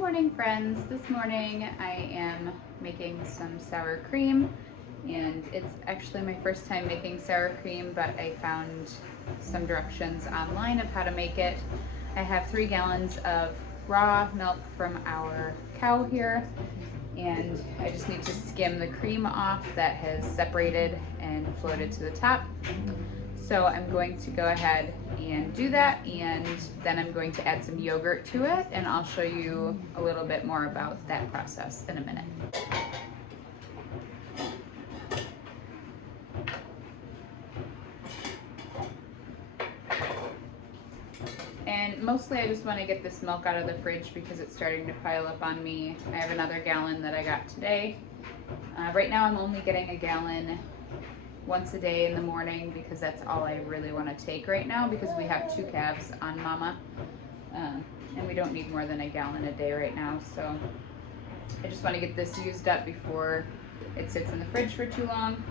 morning, friends. This morning I am making some sour cream, and it's actually my first time making sour cream, but I found some directions online of how to make it. I have 3 gallons of raw milk from our cow here, and I just need to skim the cream off that has separated and floated to the top. So I'm going to go ahead and do that, and then I'm going to add some yogurt to it, and I'll show you a little bit more about that process in a minute. And mostly I just want to get this milk out of the fridge because it's starting to pile up on me. I have another gallon that I got today. Right now I'm only getting a gallon once a day in the morning because that's all I really want to take right now, because we have 2 calves on Mama, and we don't need more than a gallon a day right now. So I just want to get this used up before it sits in the fridge for too long.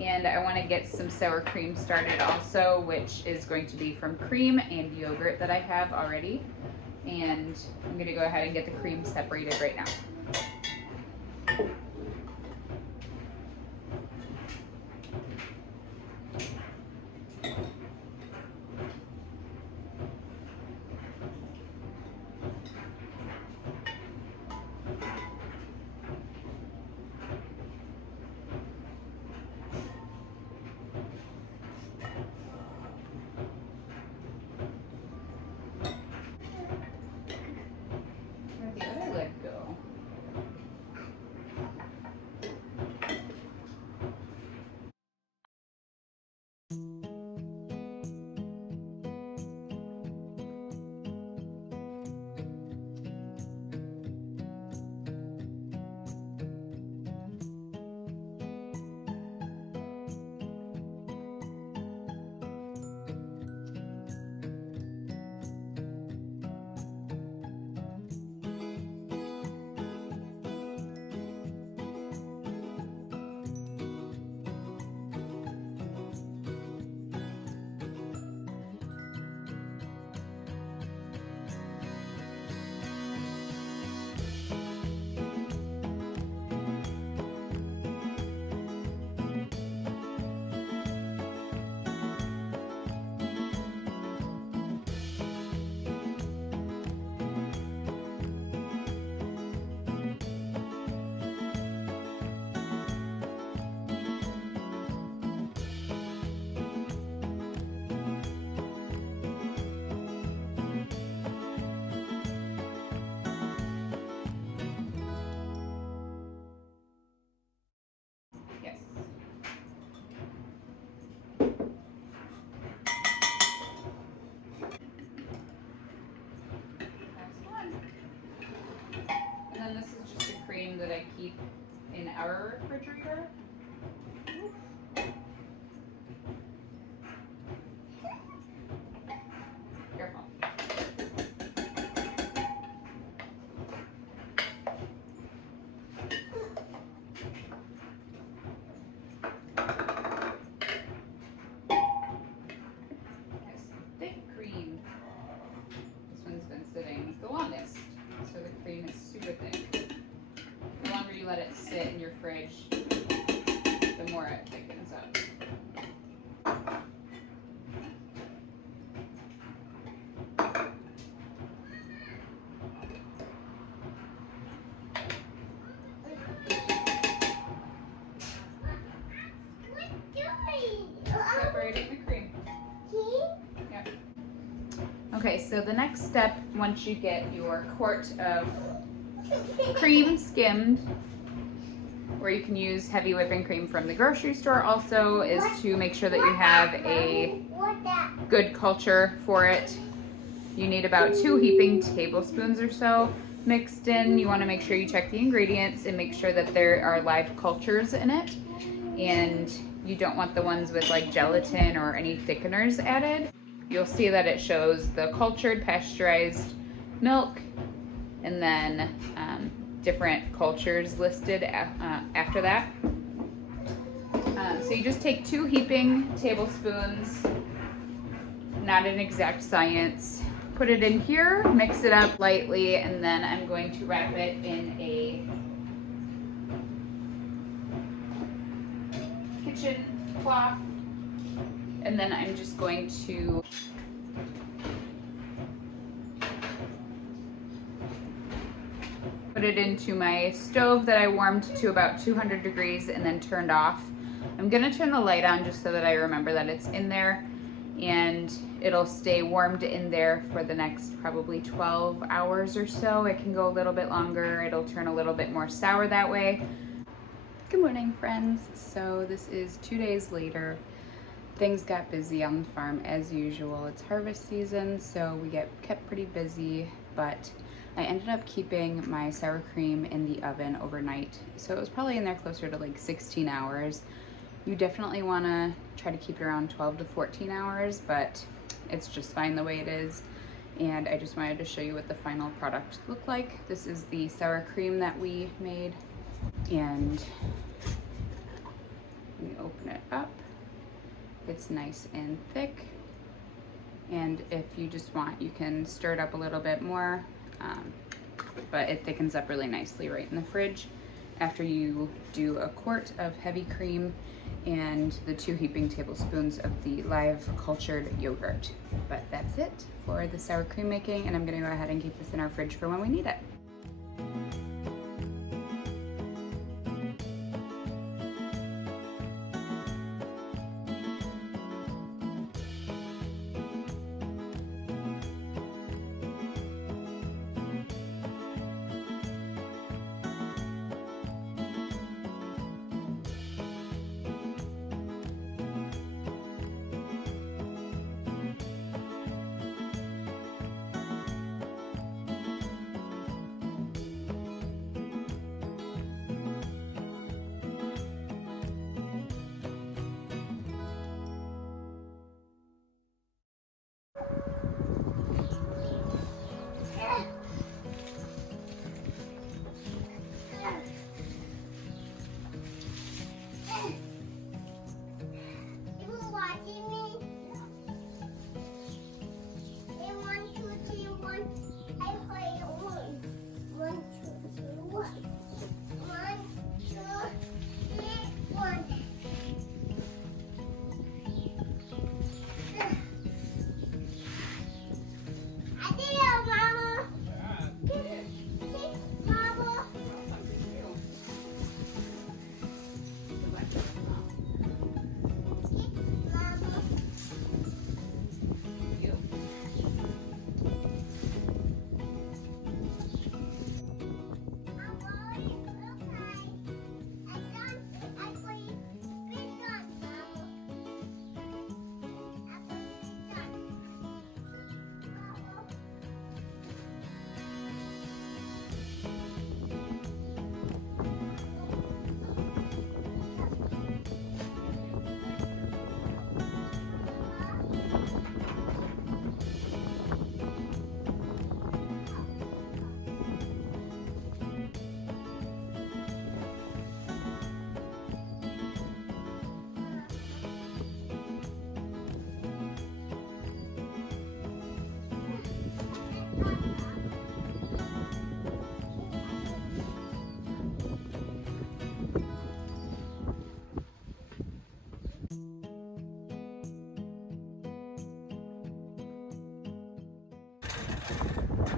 And I want to get some sour cream started also, which is going to be from cream and yogurt that I have already. And I'm going to go ahead and get the cream separated right now. Where'd the other leg go? Yes. Last one. And then this is just the cream that I keep in our refrigerator. Careful. Thick cream. This one's been sitting the longest, so the cream is super thick. The longer you let it sit in your fridge, the more it thickens up. Separating the cream. Yep. Okay, so the next step, once you get your quart of cream skimmed, or you can use heavy whipping cream from the grocery store also, is to make sure that you have a good culture for it. You need about 2 heaping tablespoons or so mixed in. You want to make sure you check the ingredients and make sure that there are live cultures in it, and you don't want the ones with like gelatin or any thickeners added. You'll see that it shows the cultured pasteurized milk and then different cultures listed after that. So you just take 2 heaping tablespoons, not an exact science. put it in here, mix it up lightly, and then I'm going to wrap it in a kitchen cloth. And then I'm just going to put it into my stove that I warmed to about 200 degrees and then turned off. I'm gonna turn the light on just so that I remember that it's in there, and it'll stay warmed in there for the next probably 12 hours or so. It can go a little bit longer. It'll turn a little bit more sour that way. Good morning, friends. So this is 2 days later. Things got busy on the farm as usual. It's harvest season, so we get kept pretty busy, but I ended up keeping my sour cream in the oven overnight. So it was probably in there closer to like 16 hours. You definitely wanna try to keep it around 12 to 14 hours, but it's just fine the way it is. And I just wanted to show you what the final product looked like. This is the sour cream that we made. And we open it up. It's nice and thick. And if you just want, you can stir it up a little bit more, but it thickens up really nicely right in the fridge after you do a quart of heavy cream and the 2 heaping tablespoons of the live cultured yogurt. But that's it for the sour cream making, and I'm gonna go ahead and keep this in our fridge for when we need it.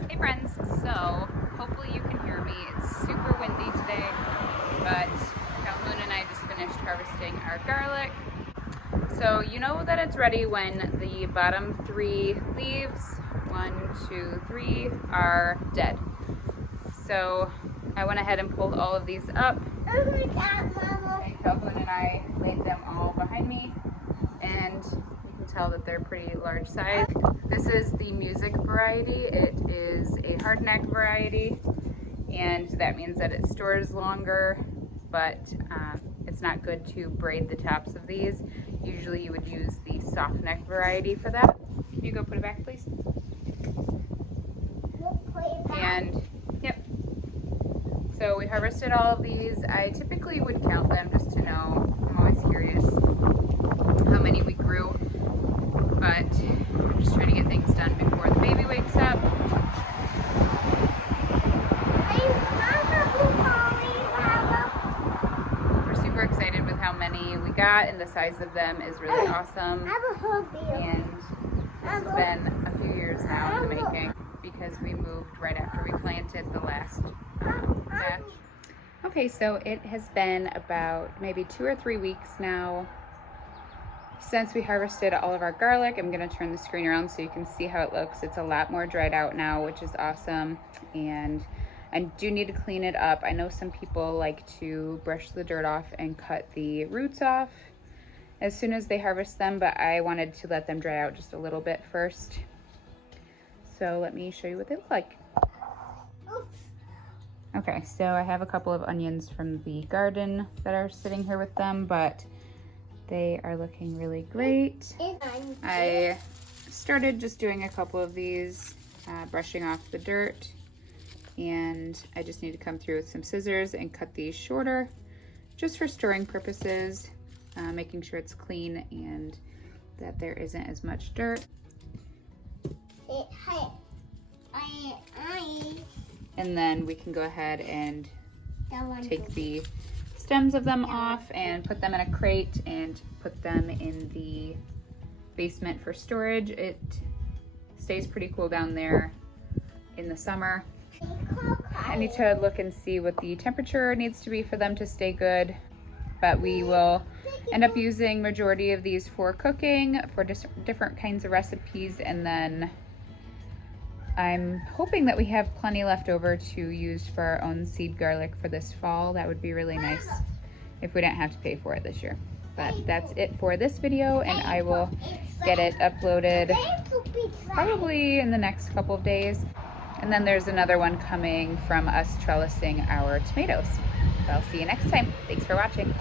Hey friends, so hopefully you can hear me. It's super windy today, but Calhoun and I just finished harvesting our garlic. So you know that it's ready when the bottom 3 leaves, 1, 2, 3, are dead. So I went ahead and pulled all of these up. And Calhoun and I laid them all behind me, and you can tell that they're pretty large size. This is the music variety. It is a hardneck variety, and that means that it stores longer, but it's not good to braid the tops of these. Usually you would use the soft neck variety for that. Can you go put it back, please? And yep. So we harvested all of these. I typically would count them just to know. I'm always curious how many we grew. but we're just trying to get things done before the baby wakes up. We're super excited with how many we got, and the size of them is really awesome. And this has been a few years now in the making because we moved right after we planted the last batch. Okay, so it has been about maybe 2 or 3 weeks now since we harvested all of our garlic. I'm gonna turn the screen around so you can see how it looks. It's a lot more dried out now, which is awesome. And I do need to clean it up. I know some people like to brush the dirt off and cut the roots off as soon as they harvest them, but I wanted to let them dry out just a little bit first. So let me show you what they look like. Okay, so I have a couple of onions from the garden that are sitting here with them, but they are looking really great. I started just doing a couple of these, brushing off the dirt, and I just need to come through with some scissors and cut these shorter just for storing purposes, making sure it's clean and that there isn't as much dirt. And then we can go ahead and take the stems of them off and put them in a crate and put them in the basement for storage. It stays pretty cool down there in the summer. I need to look and see what the temperature needs to be for them to stay good, but we will end up using majority of these for cooking, for different kinds of recipes, and then I'm hoping that we have plenty left over to use for our own seed garlic for this fall. That would be really nice if we didn't have to pay for it this year. But that's it for this video, and I will get it uploaded probably in the next couple of days. And then there's another one coming from us trellising our tomatoes. So I'll see you next time. Thanks for watching.